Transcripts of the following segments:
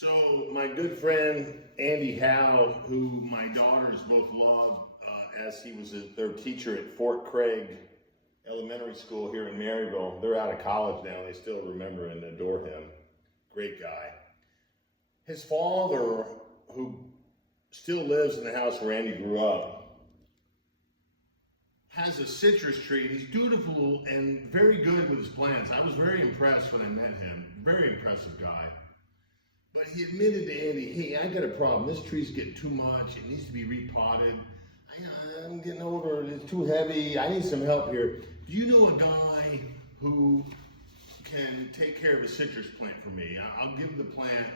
So my good friend Andy Howe, who my daughters both love, as he was their teacher at Fort Craig Elementary School here in Maryville. They're out of college now. They still remember and adore him. Great guy. His father, who still lives in the house where Andy grew up, has a citrus tree. He's dutiful and very good with his plants. I was very impressed when I met him. Very impressive guy. But he admitted to Andy, hey, I got a problem. This tree's getting too much. It needs to be repotted. I'm getting older. It's too heavy. I need some help here. Do you know a guy who can take care of a citrus plant for me? I'll give him the plant,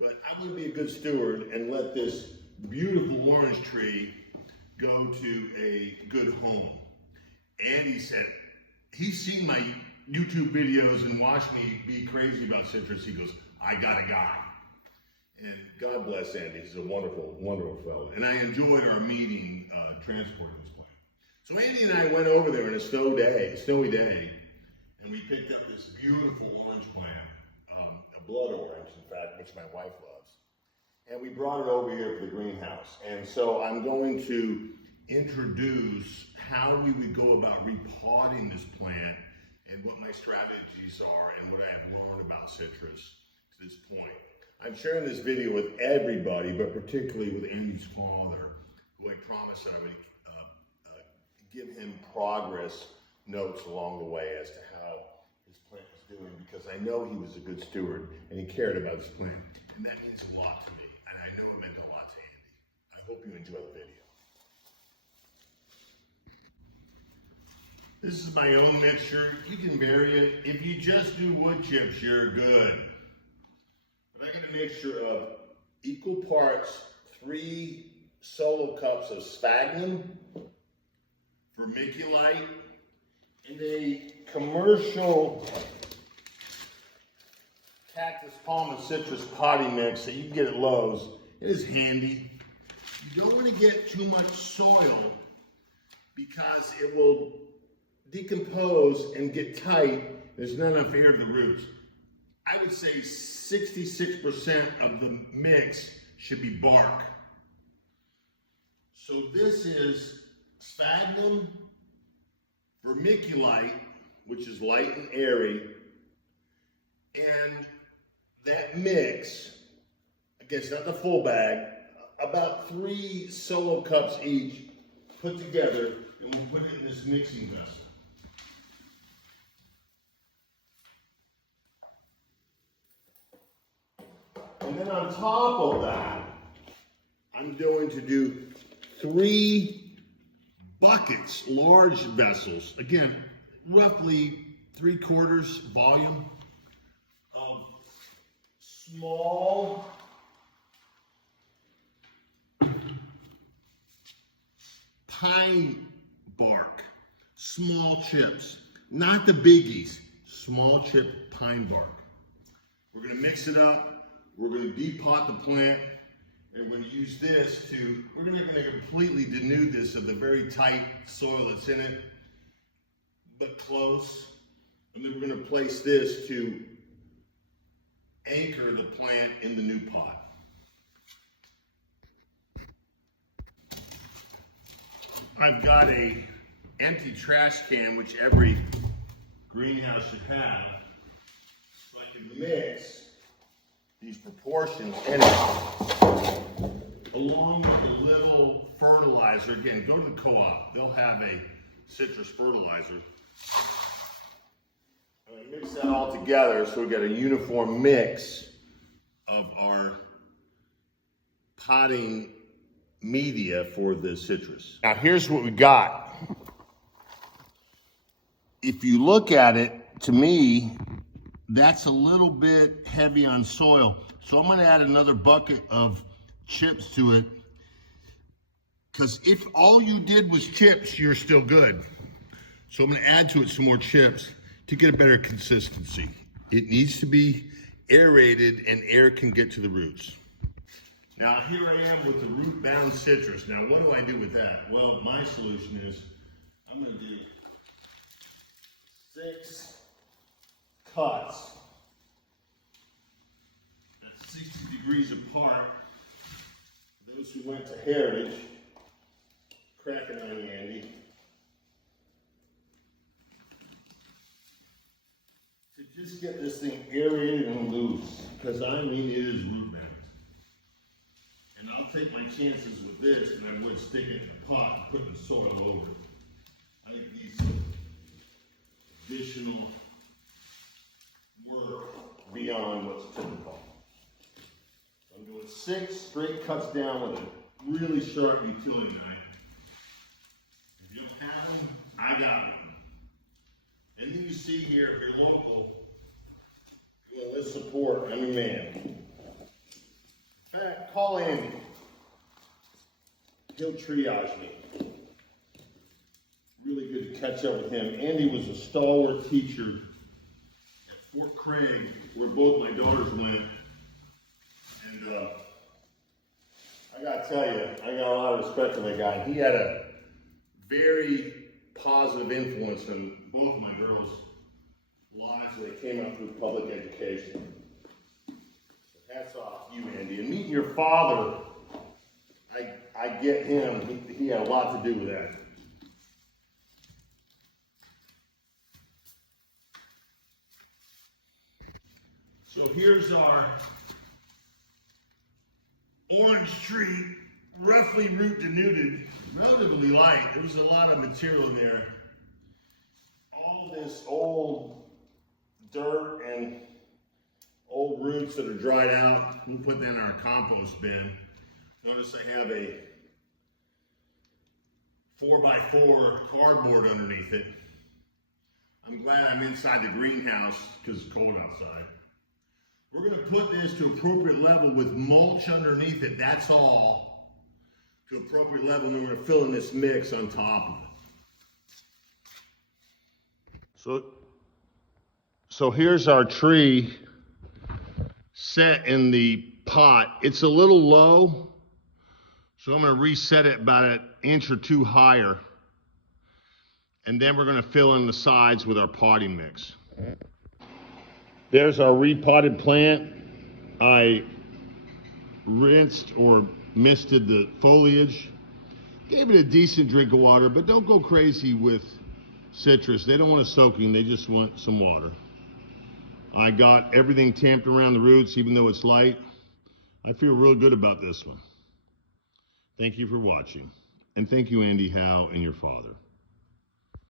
but I'm going to be a good steward and let this beautiful orange tree go to a good home. Andy said, he's seen my YouTube videos and watched me be crazy about citrus. He goes, I got a guy. And God bless Andy. He's a wonderful, wonderful fellow. And I enjoyed our meeting transporting this plant. So Andy and I went over there on a snowy day, and we picked up this beautiful orange plant, a blood orange, in fact, which my wife loves. And we brought it over here to the greenhouse. And so I'm going to introduce how we would go about repotting this plant and what my strategies are and what I have learned about citrus to this point. I'm sharing this video with everybody, but particularly with Andy's father, who I promised that I would give him progress notes along the way as to how his plant was doing, because I know he was a good steward and he cared about his plant. And that means a lot to me, and I know it meant a lot to Andy. I hope you enjoy the video. This is my own mixture. You can vary it. If you just do wood chips, you're good. But I get a mixture of equal parts, 3 solo cups of sphagnum, vermiculite, and a commercial cactus palm and citrus potting mix that you can get at Lowe's. It is handy. You don't want to get too much soil because it will decompose and get tight. There's not enough air to the roots. I would say 66% of the mix should be bark. So this is sphagnum, vermiculite, which is light and airy, and that mix, again, it's not the full bag, about 3 solo cups each put together, and we'll put it in this mixing vessel. And then on top of that, I'm going to do 3 buckets, large vessels, again, roughly 3/4 volume of small pine bark, small chips, not the biggies, small chip pine bark. We're going to mix it up. We're going to depot the plant, and we're going to use this to, we're going to completely denude this of the very tight soil that's in it, but close. And then we're going to place this to anchor the plant in the new pot. I've got a empty trash can, which every greenhouse should have, so I can mix these proportions in it, along with a little fertilizer. Again, go to the co-op. They'll have a citrus fertilizer. I'm going to mix that all together so we get a uniform mix of our potting media for the citrus. Now here's what we got. If you look at it, to me, that's a little bit heavy on soil. So I'm going to add another bucket of chips to it, because if all you did was chips, you're still good. So I'm going to add to it some more chips to get a better consistency. It needs to be aerated and air can get to the roots. Now here I am with the root-bound citrus. Now what do I do with that? Well, my solution is I'm going to do 6 cuts at 60 degrees degrees apart. Those who went to Heritage, cracking on you, Andy. To just get this thing aerated and loose, because I mean it is root bound. And I'll take my chances with this than I would sticking it in a pot and putting soil over it. I think it needs some additional work beyond what's typical. I'm doing 6 straight cuts down with a really sharp utility knife. If you don't have them, I got them. And then you see here, if you're local, well, let's support, I'm your man. In fact, call Andy. He'll triage me. Really good to catch up with him. Andy was a stalwart teacher at Fort Craig, where both my daughters went. And I gotta tell you, I got a lot of respect for that guy. He had a very positive influence on both of my girls' lives as they came up through public education. So hats off to you, Andy. And meeting your father, I get him. He had a lot to do with that. So here's our orange tree, roughly root denuded, relatively light. There was a lot of material in there. All this old dirt and old roots that are dried out. We'll put that in our compost bin. Notice I have a 4x4 cardboard underneath it. I'm glad I'm inside the greenhouse because it's cold outside. We're going to put this to appropriate level with mulch underneath it. That's all. To appropriate level, and then we're going to fill in this mix on top of it. So here's our tree set in the pot. It's a little low, so I'm going to reset it about an inch or two higher. And then we're going to fill in the sides with our potting mix. There's our repotted plant. I rinsed or misted the foliage. Gave it a decent drink of water, but don't go crazy with citrus. They don't want a soaking, they just want some water. I got everything tamped around the roots, even though it's light. I feel real good about this one. Thank you for watching. And thank you, Andy, Howe, and your father.